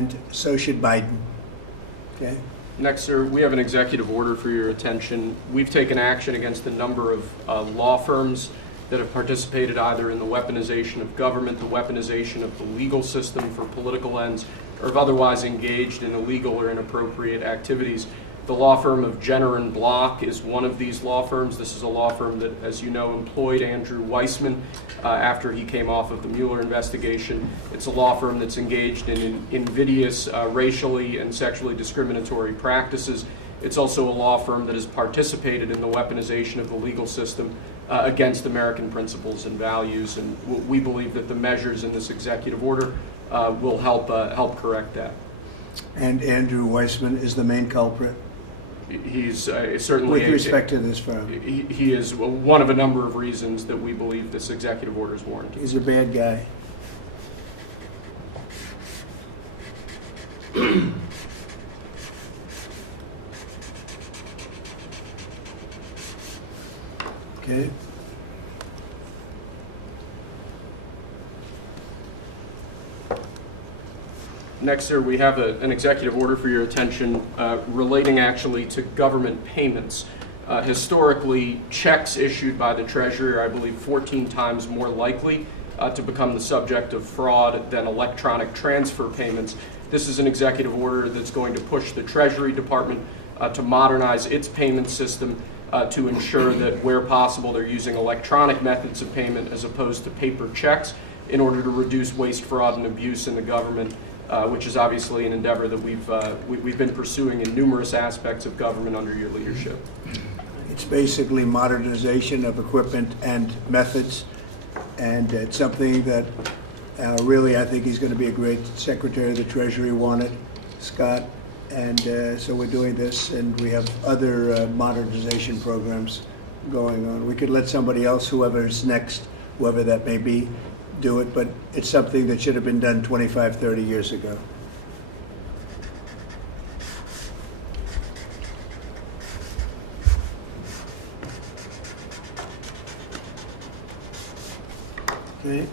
and so should Biden. Okay? Next, sir, we have an executive order for your attention. We've taken action against a number of law firms that have participated either in the weaponization of government, the weaponization of the legal system for political ends, or have otherwise engaged in illegal or inappropriate activities. The law firm of Jenner and Block is one of these law firms. This is a law firm that, as you know, employed Andrew Weissman after he came off of the Mueller investigation. It's a law firm that's engaged in invidious racially and sexually discriminatory practices. It's also a law firm that has participated in the weaponization of the legal system against American principles and values. And we believe that the measures in this executive order will help correct that. And Andrew Weissman is the main culprit? He's certainly... With respect to this firm? He is one of a number of reasons that we believe this executive order is warranted. He's a bad guy. Okay. Next, sir, we have an executive order for your attention relating actually to government payments. Historically, checks issued by the Treasury are, I believe, 14 times more likely to become the subject of fraud than electronic transfer payments. This is an executive order that's going to push the Treasury Department to modernize its payment system to ensure that where possible they're using electronic methods of payment as opposed to paper checks in order to reduce waste, fraud, and abuse in the government. Which is obviously an endeavor that we've been pursuing in numerous aspects of government under your leadership. It's basically modernization of equipment and methods, and it's something that really I think he's going to be a great Secretary of the Treasury, wanted, Scott, and so we're doing this, and we have other modernization programs going on. We could let somebody else, whoever's next, whoever that may be, do it, but it's something that should have been done 25, 30 years ago. Okay.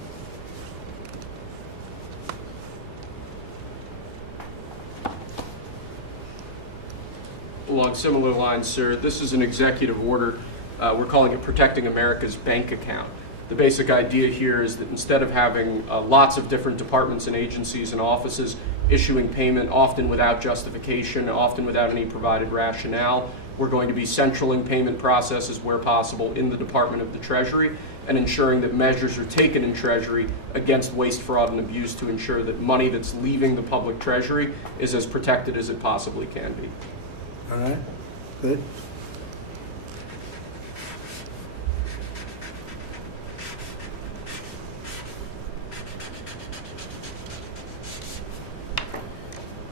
Along similar lines, sir, this is an executive order. We're calling it Protecting America's Bank Account. The basic idea here is that instead of having lots of different departments and agencies and offices issuing payment, often without justification, often without any provided rationale, we're going to be centraling payment processes where possible in the Department of the Treasury and ensuring that measures are taken in Treasury against waste, fraud, and abuse to ensure that money that's leaving the public Treasury is as protected as it possibly can be. All right, good.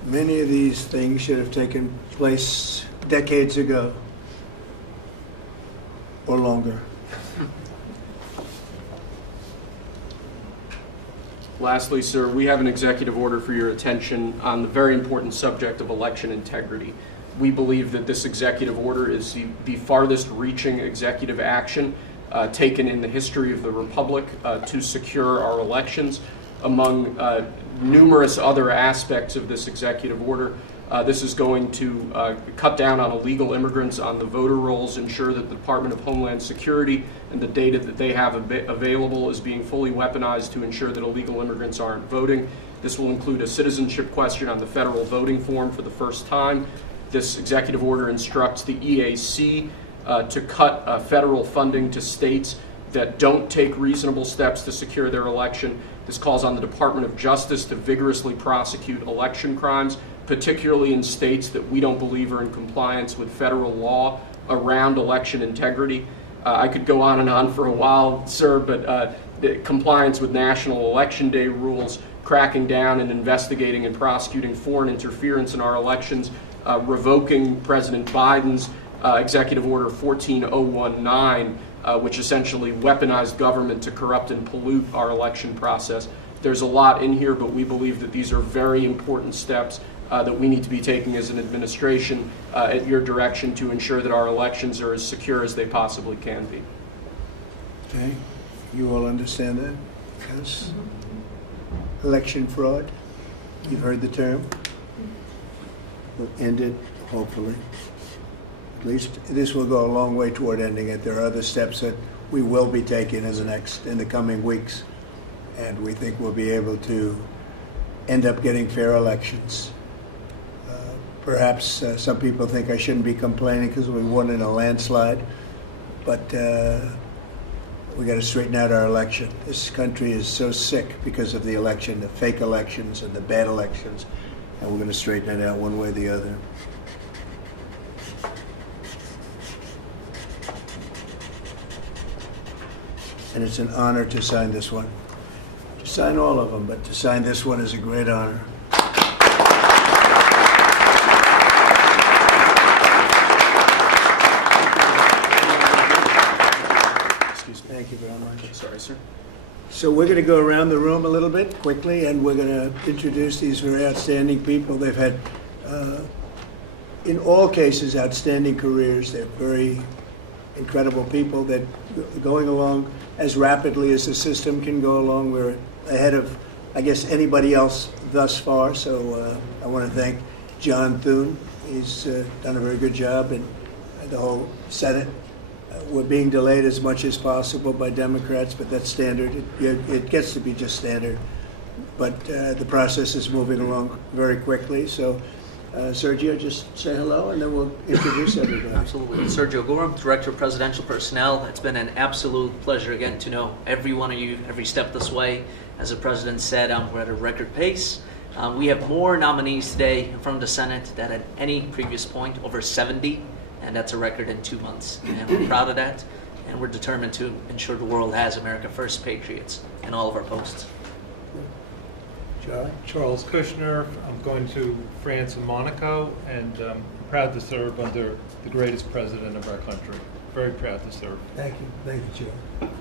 Many of these things should have taken place decades ago or longer. Lastly, sir, we have an executive order for your attention on the very important subject of election integrity. We believe that this executive order is the farthest reaching executive action taken in the history of the Republic to secure our elections. Among numerous other aspects of this executive order, this is going to cut down on illegal immigrants on the voter rolls, ensure that the Department of Homeland Security and the data that they have available is being fully weaponized to ensure that illegal immigrants aren't voting. This will include a citizenship question on the federal voting form for the first time. This executive order instructs the EAC to cut federal funding to states that don't take reasonable steps to secure their election. This calls on the Department of Justice to vigorously prosecute election crimes, particularly in states that we don't believe are in compliance with federal law around election integrity. I could go on and on for a while, sir, but the compliance with National Election Day rules, cracking down and investigating and prosecuting foreign interference in our elections, revoking President Biden's Executive Order 14019, which essentially weaponized government to corrupt and pollute our election process. There's a lot in here, but we believe that these are very important steps that we need to be taking as an administration at your direction to ensure that our elections are as secure as they possibly can be. Okay, you all understand that? Yes. Election fraud? You've heard the term? We'll end it, hopefully. At least this will go a long way toward ending it. There are other steps that we will be taking in the coming weeks, and we think we'll be able to end up getting fair elections. Perhaps some people think I shouldn't be complaining because we won in a landslide, but we got to straighten out our election. This country is so sick because of the election, the fake elections and the bad elections, and we're going to straighten it out one way or the other. And it's an honor to sign this one. To sign all of them, but to sign this one is a great honor. Thank you very much. Sorry, sir. So we're going to go around the room a little bit quickly, and we're going to introduce these very outstanding people. They've had, in all cases, outstanding careers. They're very incredible people that are going along as rapidly as the system can go along. We're ahead of, I guess, anybody else thus far. So I want to thank John Thune. He's done a very good job, and the whole Senate. We're being delayed as much as possible by Democrats, but that's standard. It gets to be just standard. But the process is moving along very quickly. So, Sergio, just say hello, and then we'll introduce everybody. Absolutely. Sergio Gorham, Director of Presidential Personnel. It's been an absolute pleasure getting to know every one of you every step this way. As the President said, we're at a record pace. We have more nominees today in front of the Senate than at any previous point, over 70. And that's a record in 2 months. And we're proud of that. And we're determined to ensure the world has America First patriots in all of our posts. Charlie? Charles Kushner. I'm going to France and Monaco, and I'm proud to serve under the greatest president of our country. Very proud to serve. Thank you, Charlie.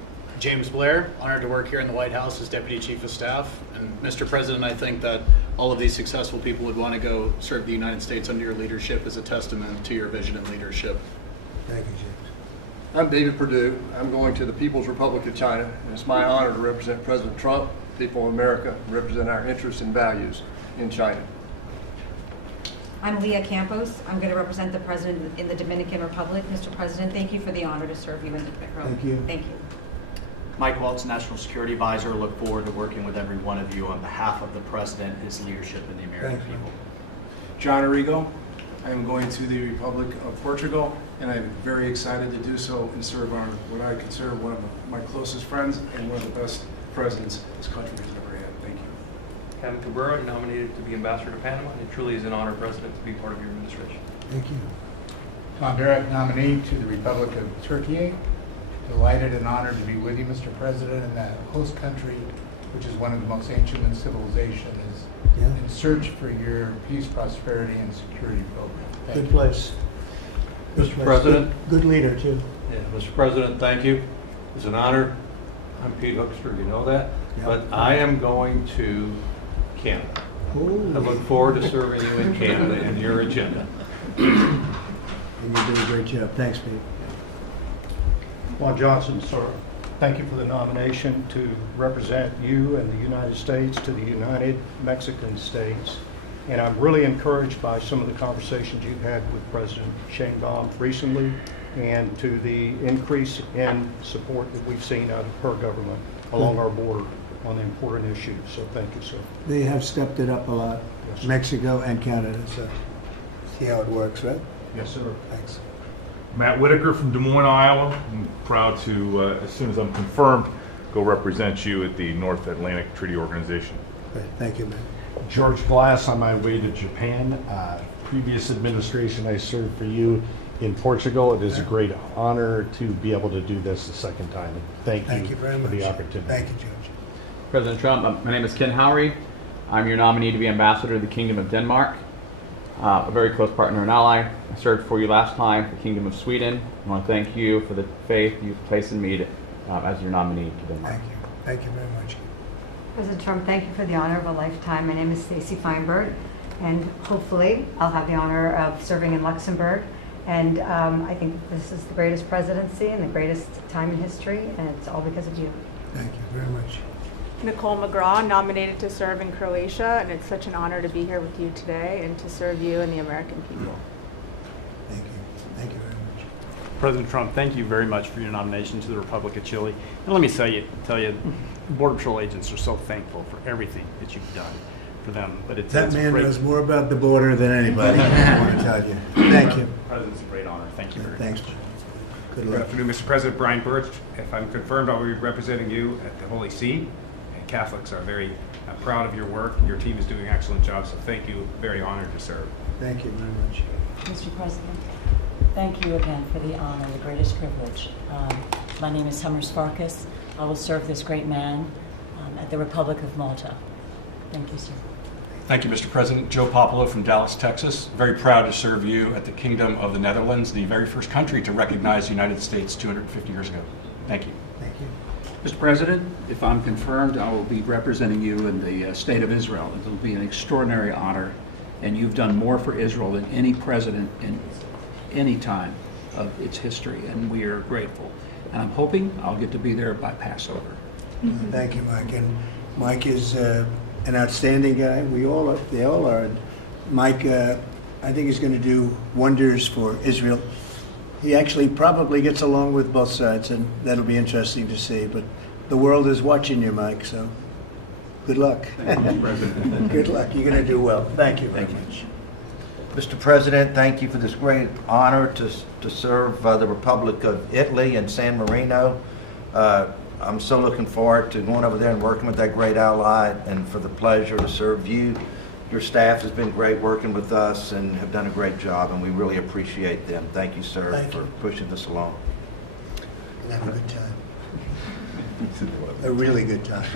James Blair, honored to work here in the White House as Deputy Chief of Staff. And Mr. President, I think that all of these successful people would want to go serve the United States under your leadership as a testament to your vision and leadership. Thank you, James. I'm David Perdue. I'm going to the People's Republic of China, and it's my honor to represent President Trump, people of America, and represent our interests and values in China. I'm Leah Campos. I'm going to represent the President in the Dominican Republic. Mr. President, thank you for the honor to serve you in the room. Thank you. Thank you. Mike Waltz, National Security Advisor. Look forward to working with every one of you on behalf of the President, his leadership, and the American Thank you. people. John Arrigo. I am going to the Republic of Portugal, and I'm very excited to do so and serve on what I consider one of my closest friends and one of the best presidents this country has ever had. Thank you. Kevin Cabrera, nominated to be Ambassador to Panama. It truly is an honor, President, to be part of your administration. Thank you. Tom Barrett, nominee to the Republic of Turkey. Delighted and honored to be with you, Mr. President, in that host country, which is one of the most ancient in civilization, is in search for your peace, prosperity, and security program. Thank Good you. place. Mr. President. Good leader, too. Yeah, Mr. President, thank you. It's an honor. I'm Pete Hookster, you know that. Yeah. But I am going to Canada. Ooh. I look forward to serving you in Canada and your agenda. And you do a great job. Thanks, Pete. Juan Johnson, sir, thank you for the nomination to represent you and the United States to the United Mexican States. And I'm really encouraged by some of the conversations you've had with President Sheinbaum recently and to the increase in support that we've seen out of her government along our border on the important issues. So thank you, sir. They have stepped it up a lot, Yes. Mexico and Canada. So see how it works, right? Yes, sir. Thanks. Matt Whitaker from Des Moines, Iowa. I'm proud to, as soon as I'm confirmed, go represent you at the North Atlantic Treaty Organization. Great. Thank you, man. George Glass, on my way to Japan. Previous administration, I served for you in Portugal. It is a great honor to be able to do this the second time. Thank you very for much. the opportunity. Thank you, George. President Trump, my name is Ken Howry. I'm your nominee to be Ambassador to the Kingdom of Denmark. A very close partner and ally. I served for you last time for the Kingdom of Sweden. I want to thank you for the faith you've placed in me as your nominee to Denmark. Thank you. Thank you very much. President Trump, thank you for the honor of a lifetime. My name is Stacy Feinberg, and hopefully I'll have the honor of serving in Luxembourg. And I think this is the greatest presidency and the greatest time in history, and it's all because of you. Thank you very much. Nicole McGraw, nominated to serve in Croatia, and it's such an honor to be here with you today and to serve you and the American people. Thank you. Thank you very much. President Trump, thank you very much for your nomination to the Republic of Chile. And let me tell you, Border Patrol agents are so thankful for everything that you've done for them. But That man knows more about the border than anybody, I want to tell you. Thank you. President, it's a great honor. Thank you very Thanks. much. Good Good luck. afternoon, Mr. President. Brian Birch. If I'm confirmed, I will be representing you at the Holy See. And Catholics are very proud of your work. Your team is doing an excellent job, so thank you. Very honored to serve. Thank you very much. Mr. President, thank you again for the honor, the greatest privilege. My name is Summers Farkas. I will serve this great man at the Republic of Malta. Thank you, sir. Thank you, Mr. President. Joe Popolo from Dallas, Texas. Very proud to serve you at the Kingdom of the Netherlands, the very first country to recognize the United States 250 years ago. Thank you. Thank you. Mr. President, if I'm confirmed, I will be representing you in the State of Israel. It will be an extraordinary honor, and you've done more for Israel than any president in any time of its history, and we are grateful. And I'm hoping I'll get to be there by Passover. Thank you, Mike. And Mike is an outstanding guy. They all are. Mike, I think he's going to do wonders for Israel. He actually probably gets along with both sides, and that'll be interesting to see. But the world is watching you, Mike, so good luck. Thank you, President. Good luck. You're going to do well. Thank you very much. Mr. President, thank you for this great honor to serve the Republic of Italy and San Marino. I'm so looking forward to going over there and working with that great ally, and for the pleasure to serve you. Your staff has been great working with us and have done a great job, and we really appreciate them. Thank you, sir, for pushing this along. And have a good time. A really good time.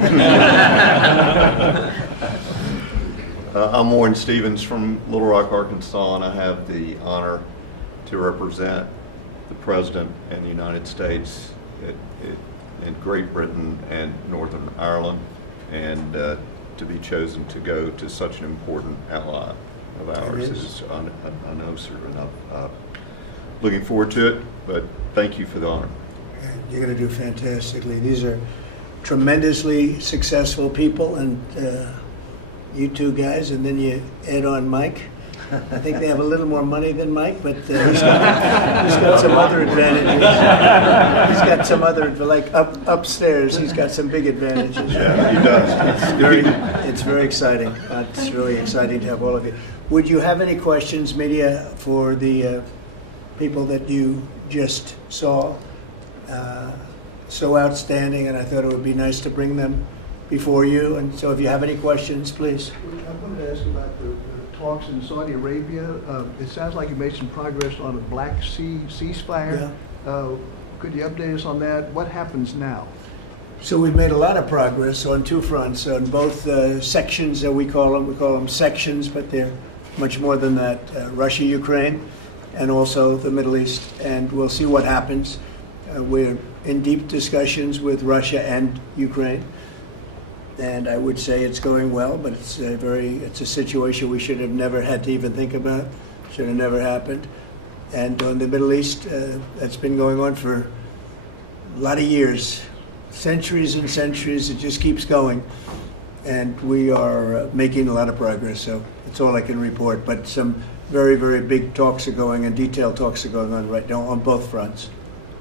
I'm Warren Stevens from Little Rock, Arkansas, and I have the honor to represent the President and the United States in Great Britain and Northern Ireland, and to be chosen to go to such an important ally of ours is, I know, sir, and I'm looking forward to it, but thank you for the honor. You're going to do fantastically. These are tremendously successful people, and you two guys, and then you add on Mike. I think they have a little more money than Mike, but he's got some other advantages. He's got some other, like upstairs, he's got some big advantages. Yeah, he does. It's very exciting. It's really exciting to have all of you. Would you have any questions, media, for the people that you just saw? So outstanding, and I thought it would be nice to bring them before you. And so if you have any questions, please. I wanted to ask about the talks in Saudi Arabia. It sounds like you made some progress on a Black Sea ceasefire. Yeah. Could you update us on that? What happens now? So we've made a lot of progress on two fronts, on both sections that we call them sections, but they're much more than that. Russia, Ukraine, and also the Middle East, and we'll see what happens. We're in deep discussions with Russia and Ukraine, and I would say it's going well, but it's a situation we should have never had to even think about. Should have never happened. And on the Middle East, that's been going on for a lot of years, centuries and centuries. It just keeps going, and we are making a lot of progress. So that's all I can report. But some very, very big talks are going, and detailed talks are going on right now on both fronts.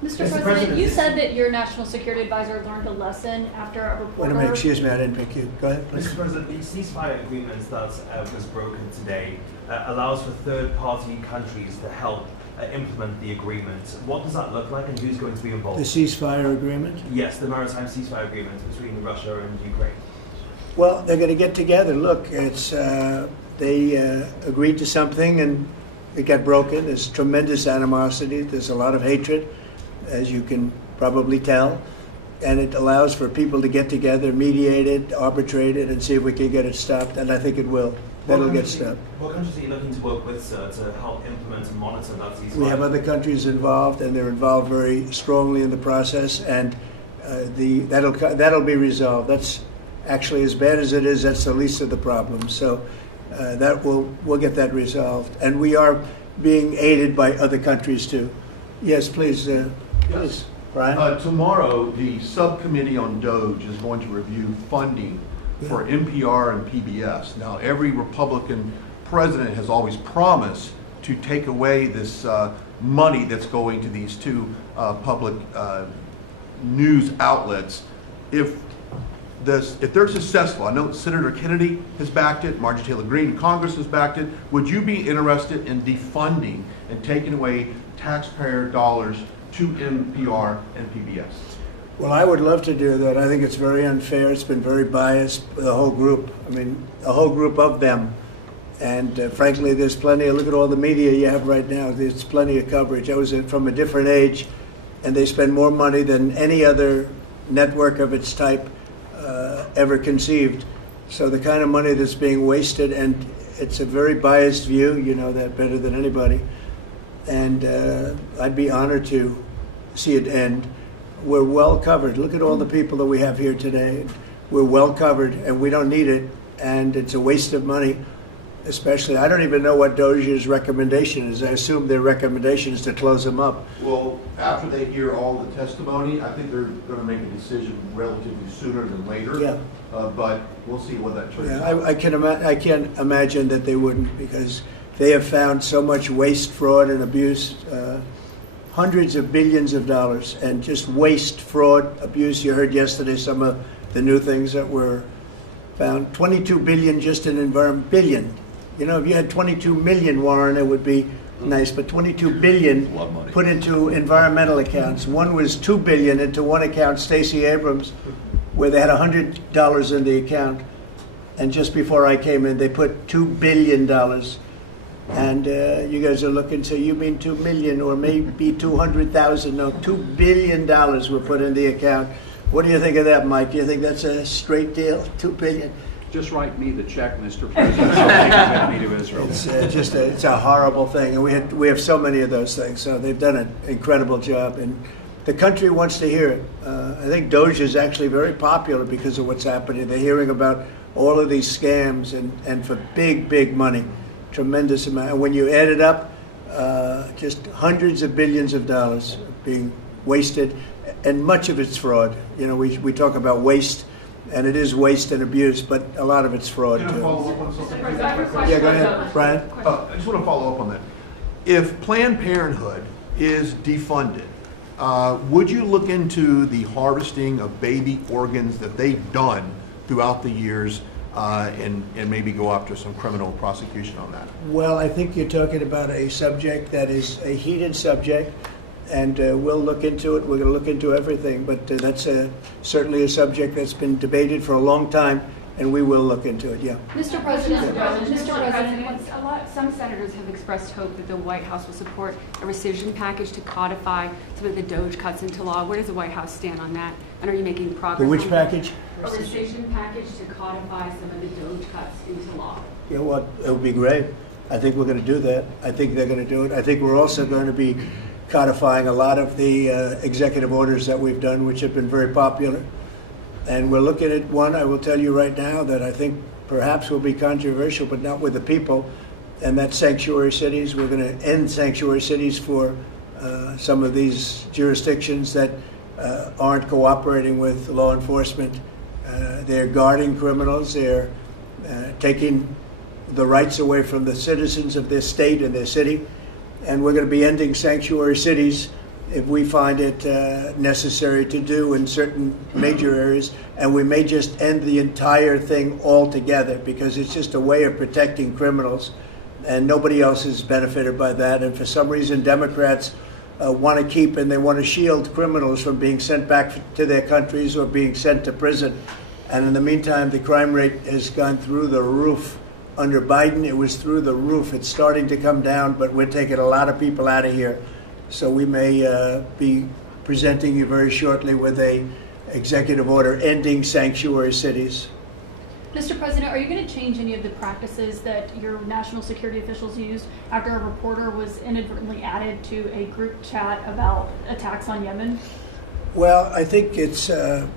Mr. President, you said that your national security advisor learned a lesson after a reporter... Wait a minute, excuse me, I didn't pick you. Go ahead, please. Mr. President, the ceasefire agreement that was broken today allows for third-party countries to help implement the agreement. What does that look like, and who's going to be involved? The ceasefire agreement? Yes, the maritime ceasefire agreement between Russia and Ukraine. Well, they're going to get together. Look, it's they agreed to something, and it got broken. There's tremendous animosity. There's a lot of hatred, as you can probably tell, and it allows for people to get together, mediate it, arbitrate it, and see if we can get it stopped, and I think it will. That'll get stopped. What countries are you looking to work with, sir, to help implement and monitor that ceasefire? We have other countries involved, and they're involved very strongly in the process, and that'll be resolved. That's actually, as bad as it is, that's the least of the problems. So we'll get that resolved, and we are being aided by other countries too. Yes, please. Please. Brian? Tomorrow, the subcommittee on DOGE is going to review funding for NPR and PBS. Now, every Republican president has always promised to take away this money that's going to these two public news outlets. If they're successful, I know Senator Kennedy has backed it, Marjorie Taylor Greene in Congress has backed it. Would you be interested in defunding and taking away taxpayer dollars to NPR and PBS? Well, I would love to do that. I think it's very unfair. It's been very biased, the whole group. I mean, a whole group of them. And frankly, there's plenty of, look at all the media you have right now. There's plenty of coverage. I was from a different age, and they spend more money than any other network of its type ever conceived. So the kind of money that's being wasted, and it's a very biased view, you know that better than anybody. And I'd be honored to see it end. We're well covered. Look at all the people that we have here today. We're well covered, and we don't need it, and it's a waste of money. Especially, I don't even know what DOJ's recommendation is. I assume their recommendation is to close them up. Well, after they hear all the testimony, I think they're going to make a decision relatively sooner than later. Yeah. But we'll see what that turns Yeah, out. I can't imagine that they wouldn't, because they have found so much waste, fraud, and abuse, hundreds of billions of dollars, and just waste, fraud, abuse. You heard yesterday some of the new things that were found. 22 billion just in environment, billion. You know, if you had 22 million, Warren, it would be nice, but 22 billion put into environmental accounts. One was 2 billion into one account, Stacey Abrams, where they had $100 in the account. And just before I came in, they put $2 billion. And you guys are looking, so you mean 2 million or maybe 200,000? No, $2 billion were put in the account. What do you think of that, Mike? Do you think that's a straight deal? 2 billion? Just write me the check, Mr. President. I'll take me to Israel. It's it's a horrible thing, and we have so many of those things. So they've done an incredible job, and the country wants to hear it. I think DOGE is actually very popular because of what's happening. They're hearing about all of these scams and for big money, tremendous amount. And when you add it up, just hundreds of billions of dollars being wasted, and much of it's fraud. You know, we talk about waste. And it is waste and abuse, but a lot of it's fraud Can I too. follow up on something? Yeah, go ahead, Brian. I just want to follow up on that. If Planned Parenthood is defunded, would you look into the harvesting of baby organs that they've done throughout the years and maybe go after some criminal prosecution on that? Well, I think you're talking about a subject that is a heated subject, and we'll look into it. We're going to look into everything, but that's certainly a subject that's been debated for a long time, and we will look into it, yeah. Mr. President, Some senators have expressed hope that the White House will support a rescission package to codify some of the DOGE cuts into law. Where does the White House stand on that? And are you making progress? The which on package? A rescission package to codify some of the DOGE cuts into law. You know what, it would be great. I think we're going to do that. I think they're going to do it. I think we're also going to be codifying a lot of the executive orders that we've done, which have been very popular. And we're looking at one, I will tell you right now, that I think perhaps will be controversial, but not with the people, and that's sanctuary cities. We're going to end sanctuary cities for some of these jurisdictions that aren't cooperating with law enforcement. They're guarding criminals. They're taking the rights away from the citizens of their state and their city. And we're going to be ending sanctuary cities if we find it necessary to do in certain major areas. And we may just end the entire thing altogether because it's just a way of protecting criminals. And nobody else is benefited by that. And for some reason, Democrats want to keep and they want to shield criminals from being sent back to their countries or being sent to prison. And in the meantime, the crime rate has gone through the roof. Under Biden, it was through the roof. It's starting to come down, but we're taking a lot of people out of here. So we may be presenting you very shortly with a executive order ending sanctuary cities. Mr. President, are you going to change any of the practices that your national security officials used after a reporter was inadvertently added to a group chat about attacks on Yemen? Well, I think it's a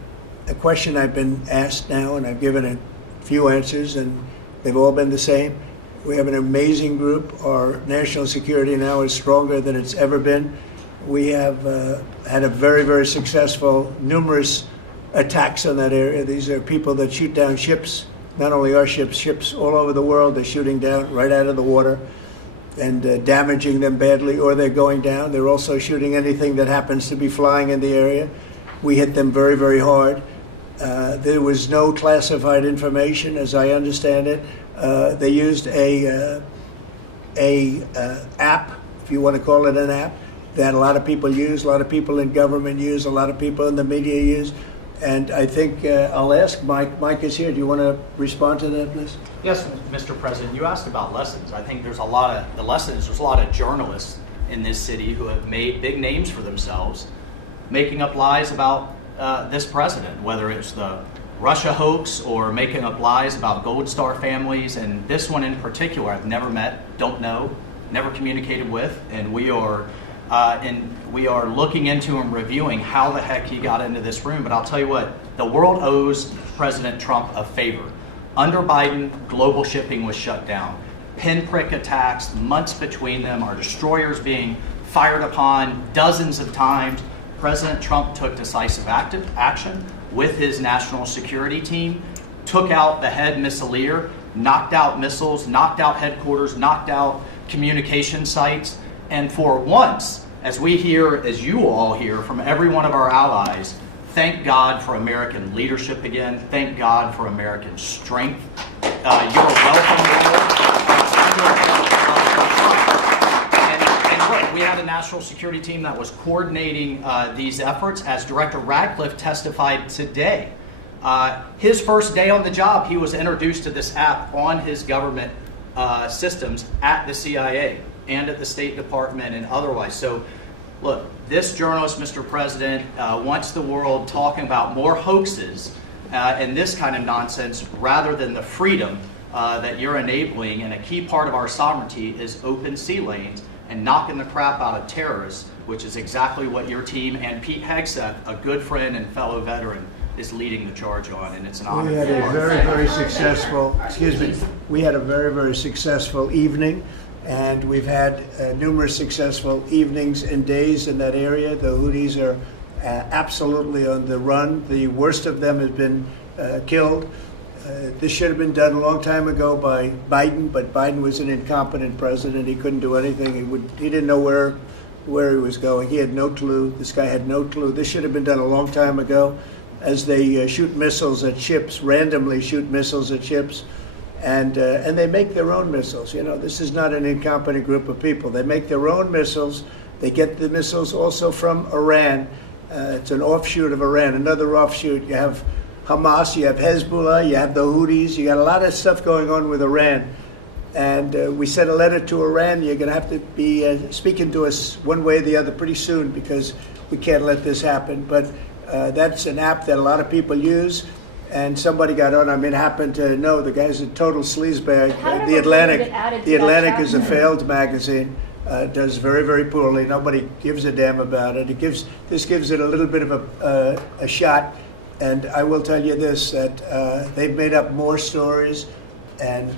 question I've been asked now, and I've given a few answers, and they've all been the same. We have an amazing group. Our national security now is stronger than it's ever been. We have had a very, very successful, numerous attacks on that area. These are people that shoot down ships, not only our ships, ships all over the world. They're shooting down right out of the water and damaging them badly, or they're going down. They're also shooting anything that happens to be flying in the area. We hit them very, very hard. There was no classified information, as I understand it. They used a app, if you want to call it an app, that a lot of people use, a lot of people in government use, a lot of people in the media use. And I think I'll ask Mike. Mike is here. Do you want to respond to that, please? Yes, Mr. President. You asked about lessons. I think there's a lot of journalists in this city who have made big names for themselves, making up lies about this president, whether it's the Russia hoax or making up lies about Gold Star families. And this one in particular, I've never met, don't know, never communicated with, and we are looking into and reviewing how the heck he got into this room. But I'll tell you what, the world owes President Trump a favor. Under Biden, global shipping was shut down. Pinprick attacks, months between them, our destroyers being fired upon dozens of times. President Trump took decisive action with his national security team, took out the head missileer, knocked out missiles, knocked out headquarters, knocked out communication sites. And for once, as we hear, as you all hear from every one of our allies, thank God for American leadership again. Thank God for American strength. You're welcome. And look, we had a national security team that was coordinating these efforts. As Director Radcliffe testified today, his first day on the job, he was introduced to this app on his government systems at the CIA and at the State Department and otherwise. So, look, this journalist, Mr. President, wants the world talking about more hoaxes and this kind of nonsense rather than the freedom that you're enabling. And a key part of our sovereignty is open sea lanes and knocking the crap out of terrorists, which is exactly what your team and Pete Hegseth, a good friend and fellow veteran, is leading the charge on, and it's an honor. We had a very, very successful, we had a very, very successful evening, and we've had numerous successful evenings and days in that area. The Houthis are absolutely on the run. The worst of them has been killed. This should have been done a long time ago by Biden, but Biden was an incompetent president. He couldn't do anything. He didn't know where he was going. He had no clue. This guy had no clue. This should have been done a long time ago. As they shoot missiles at ships, randomly shoot missiles at ships, and they make their own missiles. You know, this is not an incompetent group of people. They make their own missiles. They get the missiles also from Iran. It's an offshoot of Iran, another offshoot. You have Hamas, you have Hezbollah, you have the Houthis. You got a lot of stuff going on with Iran. And we sent a letter to Iran. You're going to have to be speaking to us one way or the other pretty soon, because we can't let this happen. But that's an app that a lot of people use, and somebody got on. I mean, happened to know the guy's a total sleazebag. The Atlantic is a failed magazine. Does very, very poorly. Nobody gives a damn about it. This gives it a little bit of a shot. And I will tell you this, that they've made up more stories, and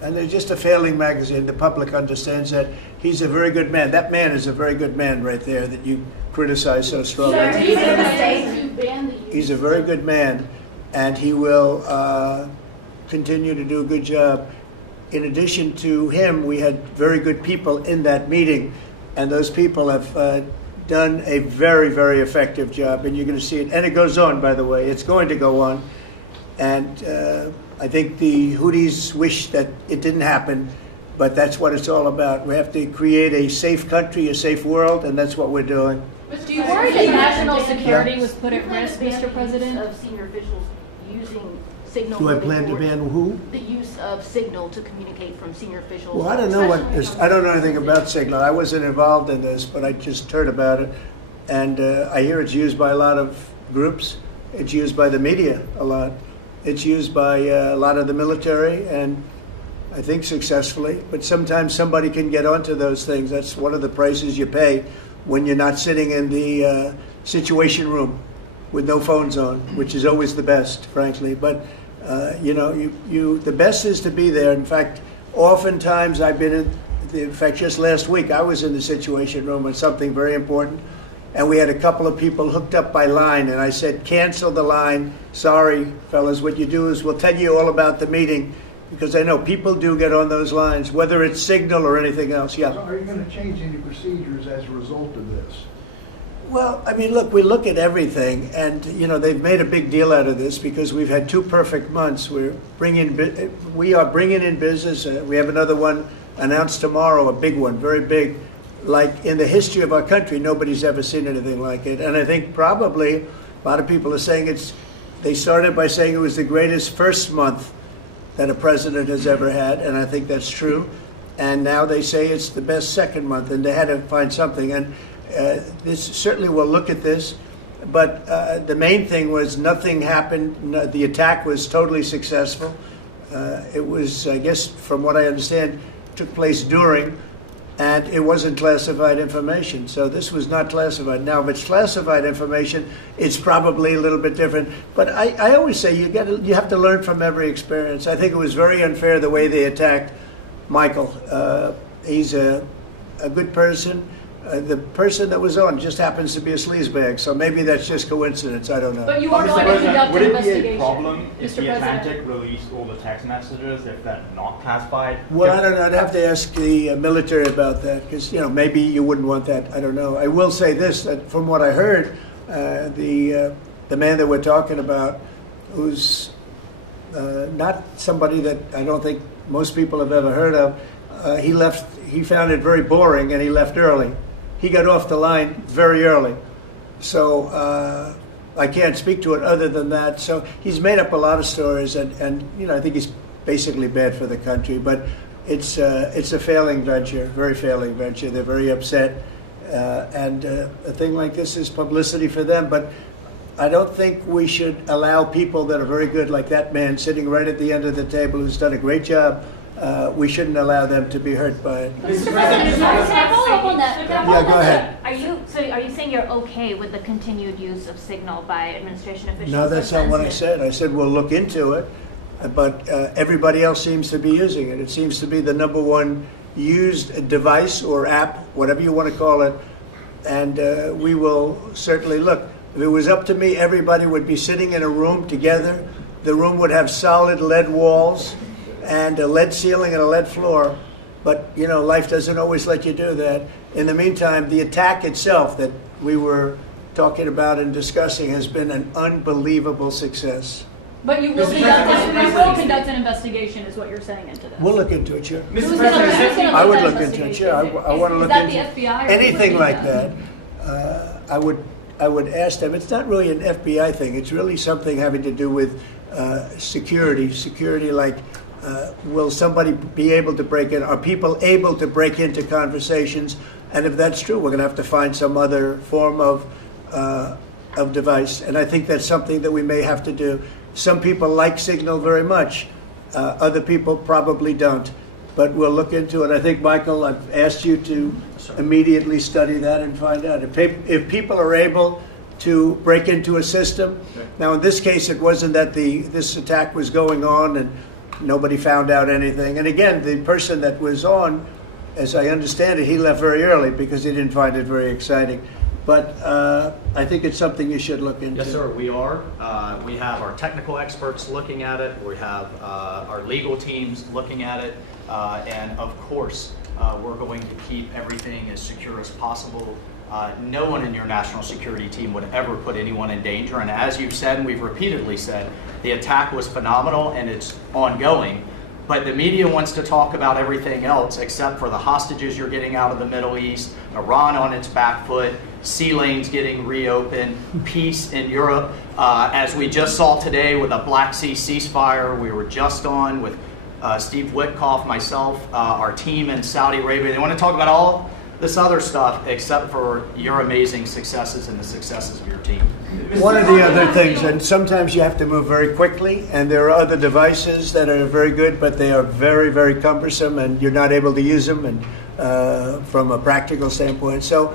they're just a failing magazine. The public understands that. He's a very good man. That man is a very good man right there that you criticize so strongly. He's a very good man, and he will continue to do a good job. In addition to him, we had very good people in that meeting, and those people have done a very, very effective job, and you're going to see it. And it goes on, by the way. It's going to go on. And I think the Houthis wish that it didn't happen, but that's what it's all about. We have to create a safe country, a safe world, and that's what we're doing. Do you worry that national security was put at risk, Mr. President? Of senior officials using signal. Do I plan to ban who? The use of signal to communicate from senior officials. Well, I don't know I don't know anything about Signal. I wasn't involved in this, but I just heard about it, and I hear it's used by a lot of groups. It's used by the media a lot. It's used by a lot of the military, and I think successfully. But sometimes somebody can get onto those things. That's one of the prices you pay when you're not sitting in the Situation Room with no phones on, which is always the best, frankly. But you know, the best is to be there. In fact, oftentimes I've been In fact, just last week, I was in the Situation Room on something very important, and we had a couple of people hooked up by line, and I said, cancel the line. Sorry, fellas, what you do is we'll tell you all about the meeting, because I know people do get on those lines, whether it's Signal or anything else. Yeah. So are you going to change any procedures as a result of this? Well, I mean, look, we look at everything, and they've made a big deal out of this because we've had 2 perfect months. We are bringing in business. We have another one announced tomorrow, a big one, very big. Like in the history of our country, nobody's ever seen anything like it. And I think probably a lot of people are saying they started by saying it was the greatest first month that a president has ever had, and I think that's true. And now they say it's the best second month, and they had to find something. And this certainly will look at this, but the main thing was nothing happened. The attack was totally successful. It was, I guess, from what I understand, took place during, and it wasn't classified information. So this was not classified. Now, if it's classified information, it's probably a little bit different. But I always say you have to learn from every experience. I think it was very unfair the way they attacked Michael. He's a good person. The person that was on just happens to be a sleazebag, so maybe that's just coincidence. I don't know. But you are going to conduct would an it be investigation, a problem if Mr. the President. Atlantic released all the text messages if they're not classified? Well, I don't know. I'd have to ask the military about that because maybe you wouldn't want that. I don't know. I will say this: that from what I heard, the man that we're talking about, who's not somebody that I don't think most people have ever heard of, he left. He found it very boring, and he left early. He got off the line very early. So I can't speak to it other than that. So he's made up a lot of stories, and I think he's basically bad for the country. But it's a failing venture, very failing venture. They're very upset. And a thing like this is publicity for them. But I don't think we should allow people that are very good, like that man sitting right at the end of the table who's done a great job, we shouldn't allow them to be hurt by it. Mr. President, can I follow up on that? Yeah, go ahead. Are you saying you're okay with the continued use of Signal by administration officials? No, that's not what I said. I said we'll look into it, but everybody else seems to be using it. It seems to be the #1 used device or app, whatever you want to call it, and we will certainly look. If it was up to me, everybody would be sitting in a room together. The room would have solid lead walls and a lead ceiling and a lead floor. But, life doesn't always let you do that. In the meantime, the attack itself that we were talking about and discussing has been an unbelievable success. But you will conduct an investigation, is what you're saying into this. We'll look into it, sure. Mr. President, I would look into it, sure. I want to look into Is that the FBI? anything like that. I would ask them. It's not really an FBI thing. It's really something having to do with security. Security, like, will somebody be able to break in? Are people able to break into conversations? And if that's true, we're going to have to find some other form of device. And I think that's something that we may have to do. Some people like Signal very much. Other people probably don't. But we'll look into it. I think, Michael, I've asked you to immediately study that and find out. If people are able to break into a system, now in this case it wasn't that this attack was going on and nobody found out anything. And again, the person that was on, as I understand it, he left very early because he didn't find it very exciting. But I think it's something you should look into. Yes, sir, we are. We have our technical experts looking at it. We have our legal teams looking at it. And of course, we're going to keep everything as secure as possible. No one in your national security team would ever put anyone in danger. And as you've said, and we've repeatedly said, the attack was phenomenal and it's ongoing. But the media wants to talk about everything else except for the hostages you're getting out of the Middle East, Iran on its back foot, sea lanes getting reopened, peace in Europe. As we just saw today with a Black Sea ceasefire, we were just on with Steve Witkoff, myself, our team in Saudi Arabia. They want to talk about all this other stuff except for your amazing successes and the successes of your team. One of the other things, and sometimes you have to move very quickly, and there are other devices that are very good, but they are very, very cumbersome, and you're not able to use them and from a practical standpoint. So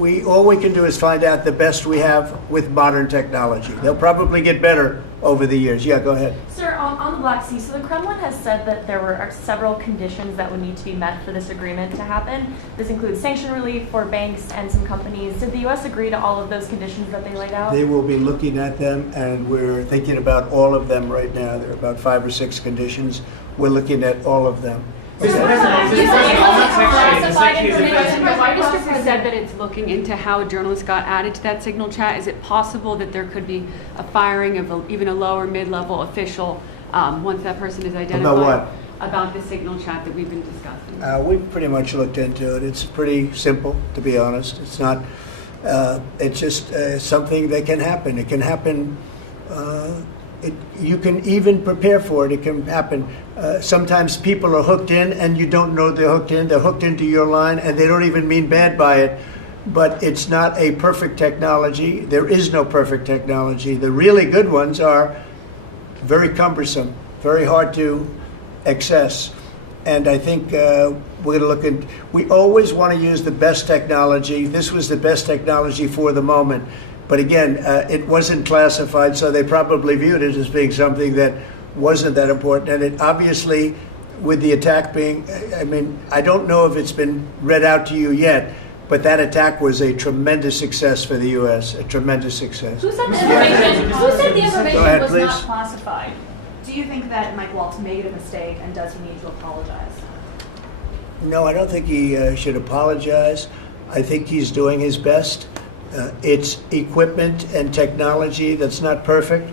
all we can do is find out the best we have with modern technology. They'll probably get better over the years. Yeah, go ahead. Sir, on the Black Sea, so the Kremlin has said that there were several conditions that would need to be met for this agreement to happen. This includes sanction relief for banks and some companies. Did the U.S. agree to all of those conditions that they laid out? They will be looking at them, and we're thinking about all of them right now. There are about 5 or 6 conditions. We're looking at all of them. Mr. said that it's looking into how a journalist got added to that signal chat. Is it possible that there could be a firing of even a lower mid-level official once that person is identified? About what? About the signal chat that we've been discussing. We've pretty much looked into it. It's pretty simple, to be honest. It's not. It's just something that can happen. It can happen. You can even prepare for it. It can happen. Sometimes people are hooked in and you don't know they're hooked in. They're hooked into your line and they don't even mean bad by it. But it's not a perfect technology. There is no perfect technology. The really good ones are very cumbersome, very hard to access. And I think we're going to look at, we always want to use the best technology. This was the best technology for the moment. But again, it wasn't classified, so they probably viewed it as being something that wasn't that important. And it obviously, with the attack being, I mean, I don't know if it's been read out to you yet, but that attack was a tremendous success for the U.S., a tremendous success. Who said the information ahead, was please. not classified? Do you think that Mike Waltz made a mistake, and does he need to apologize? No, I don't think he should apologize. I think he's doing his best. It's equipment and technology that's not perfect,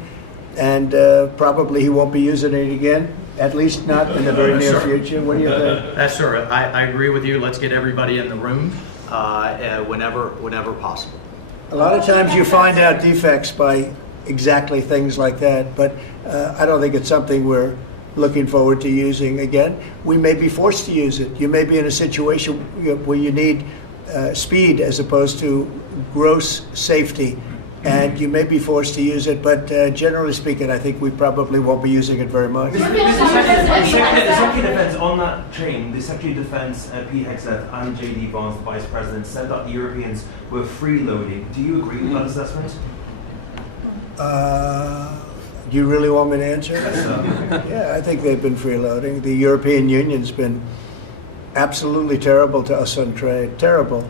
and probably he won't be using it again, at least not in the very near future. What do you think? That's sir. I agree with you. Let's get everybody in the room whenever possible. A lot of times you find out defects by exactly things like that, but I don't think it's something we're looking forward to using again. We may be forced to use it. You may be in a situation where you need speed as opposed to gross safety, and you may be forced to use it, but generally speaking, I think we probably won't be using it very much. The Secretary of Defense, on that train, the Secretary of Defense, Pete Hegseth, and J.D. Vance, the Vice President, said that the Europeans were freeloading. Do you agree with that assessment? Do you really want me to answer? Yeah, I think they've been freeloading. The European Union's been absolutely terrible to us on trade, terrible.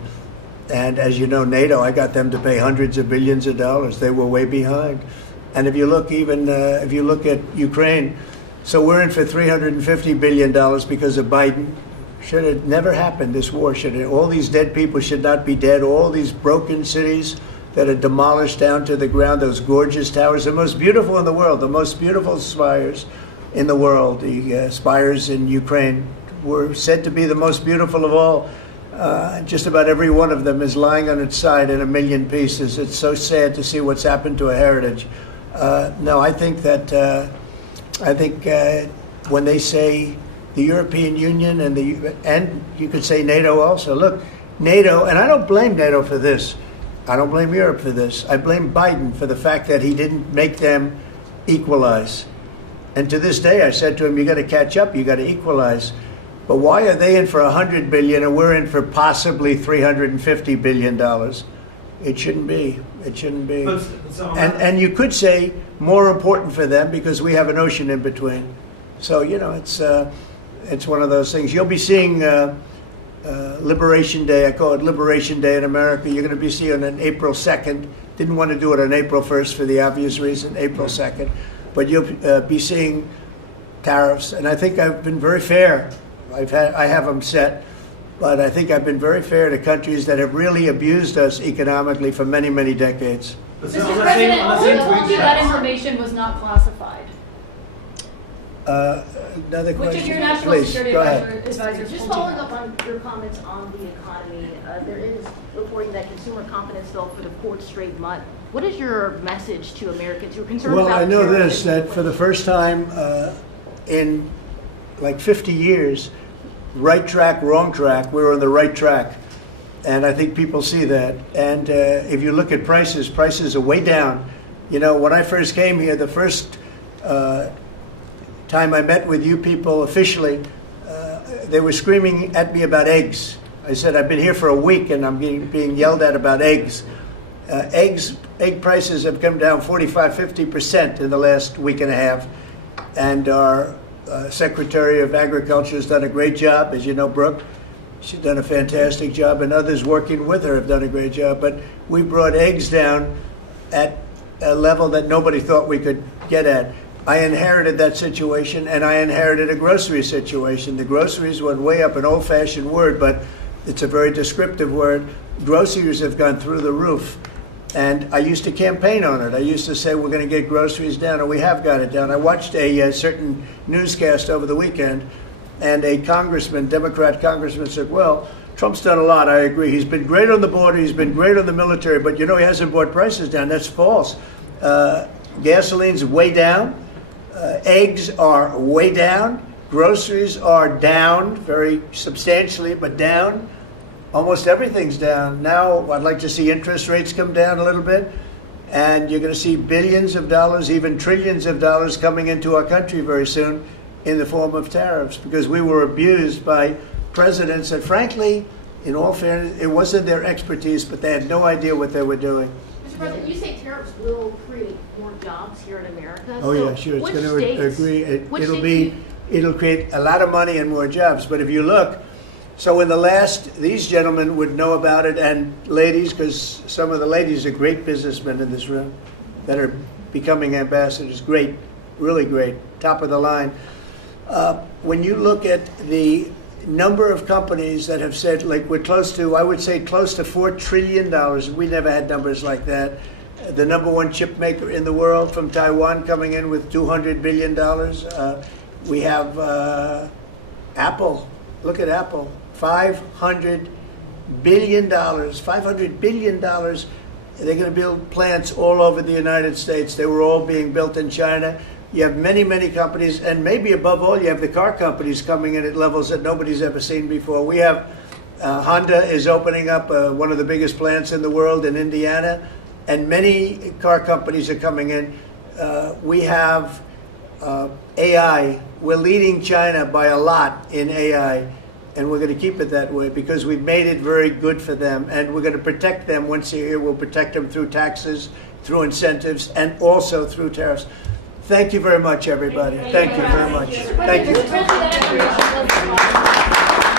And as you know, NATO, I got them to pay hundreds of billions of dollars. They were way behind. And if you look if you look at Ukraine, so we're in for $350 billion because of Biden. Should have never happened, this war. All these dead people should not be dead. All these broken cities that are demolished down to the ground, those gorgeous towers, the most beautiful in the world, the most beautiful spires in the world. The spires in Ukraine were said to be the most beautiful of all. Just about every one of them is lying on its side in a million pieces. It's so sad to see what's happened to a heritage. No, I think that when they say the European Union and you could say NATO also. Look, NATO, and I don't blame NATO for this. I don't blame Europe for this. I blame Biden for the fact that he didn't make them equalize. And to this day, I said to him, you got to catch up, you got to equalize. But why are they in for $100 billion and we're in for possibly $350 billion? It shouldn't be. It shouldn't be. And you could say more important for them because we have an ocean in between. So, you know, it's one of those things. You'll be seeing Liberation Day. I call it Liberation Day in America. You're going to be seeing on April 2nd. Didn't want to do it on April 1st for the obvious reason, April 2nd. But you'll be seeing tariffs. And I think I've been very fair. I have them set, but I think I've been very fair to countries that have really abused us economically for many, many decades. Mr. President, who told you that information was not classified? Another question? Which of your national Please, security go ahead. advisors Just told you following that? up on your comments on the economy, there is reporting that consumer confidence fell for the 4th straight month. What is your message to Americans who are concerned about? Well, I know terrorism? this, that for the first time in like 50 years, right track, wrong track, we're on the right track. And I think people see that. And if you look at prices, prices are way down. You know, when I first came here, the first time I met with you people officially, they were screaming at me about eggs. I said, I've been here for a week and I'm being yelled at about eggs. Egg prices have come down 45–50% in the last week and a half. And our Secretary of Agriculture has done a great job. As you know, Brooke, she's done a fantastic job, and others working with her have done a great job. But we brought eggs down at a level that nobody thought we could get at. I inherited that situation, and I inherited a grocery situation. The groceries went way up, an old-fashioned word, but it's a very descriptive word. Groceries have gone through the roof. And I used to campaign on it. I used to say, we're going to get groceries down, and we have got it down. I watched a certain newscast over the weekend, and a congressman, Democrat congressman, said, well, Trump's done a lot, I agree. He's been great on the border, he's been great on the military, but he hasn't brought prices down. That's false. Gasoline's way down. Eggs are way down. Groceries are down, very substantially, but down. Almost everything's down. Now, I'd like to see interest rates come down a little bit, and you're going to see billions of dollars, even trillions of dollars coming into our country very soon in the form of tariffs, because we were abused by presidents that, frankly, in all fairness, it wasn't their expertise, but they had no idea what they were doing. Mr. President, you say tariffs will create more jobs here in America. Oh, yeah, sure. It's going to agree. It'll create a lot of money and more jobs. But if you look, so in the last, these gentlemen would know about it, and ladies, because some of the ladies are great businessmen in this room that are becoming ambassadors. Great, really great, top of the line. When you look at the number of companies that have said, like, we're close to, I would say close to $4 trillion. We never had numbers like that. The number one chip maker in the world from Taiwan coming in with $200 billion. We have Apple. Look at Apple. $500 billion. $500 billion. They're going to build plants all over the United States. They were all being built in China. You have many, many companies, and maybe above all, you have the car companies coming in at levels that nobody's ever seen before. We have Honda is opening up one of the biggest plants in the world in Indiana, and many car companies are coming in. We have AI. We're leading China by a lot in AI, and we're going to keep it that way because we've made it very good for them, and we're going to protect them. Once they're here, we'll protect them through taxes, through incentives, and also through tariffs. Thank you very much, everybody. Thank you very much. Thank you.